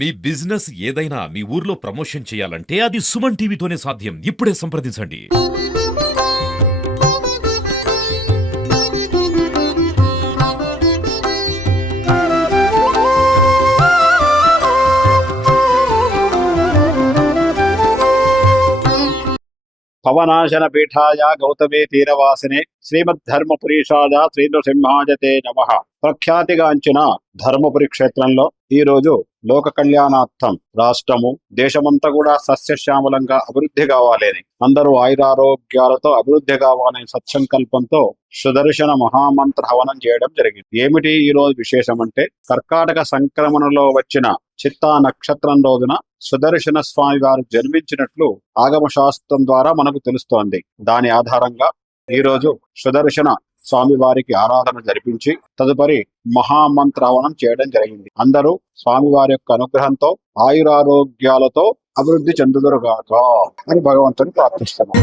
మీ business ఏదైనా మీ ఊర్లో promotion చేయాలంటే అది సుమన్ టీవీతోనే సాధ్యం. ఇప్పుడే సంప్రదించండి. పవనాశన పీఠాయ గౌతమే తీరవాసినే శ్రీమద్ధర్మపురీషాయ శ్రీనృసింహాజతే నమ. ప్రఖ్యాతిగాంచిన ధర్మపురి క్షేత్రంలో ఈ రోజు లోక కళ్యాణార్థం రాష్ట్రము దేశమంతా కూడా సస్యశ్యామలంగా అభివృద్ధి కావాలని అందరూ ఆయురారోగ్యాలతో అభివృద్ధి కావాలనే సత్సంకల్పంతో సుదర్శన మహామంత్ర హవనం చేయడం జరిగింది. ఏమిటి ఈ రోజు విశేషం అంటే కర్కాటక సంక్రమణలో వచ్చిన చిత్తా నక్షత్రం రోజున సుదర్శన స్వామి వారు జన్మించినట్లు ఆగమ శాస్త్రం ద్వారా మనకు తెలుస్తోంది. దాని ఆధారంగా ఈ రోజు సుదర్శన స్వామి వారికి ఆరాధన జరిపించి తదుపరి మహామంత్రావనం చేయడం జరిగింది. అందరూ స్వామి వారి యొక్క అనుగ్రహంతో ఆయురారోగ్యాలతో అభివృద్ధి చెందుదురుగాక అని భగవంతుని ప్రార్థిస్తున్నాం.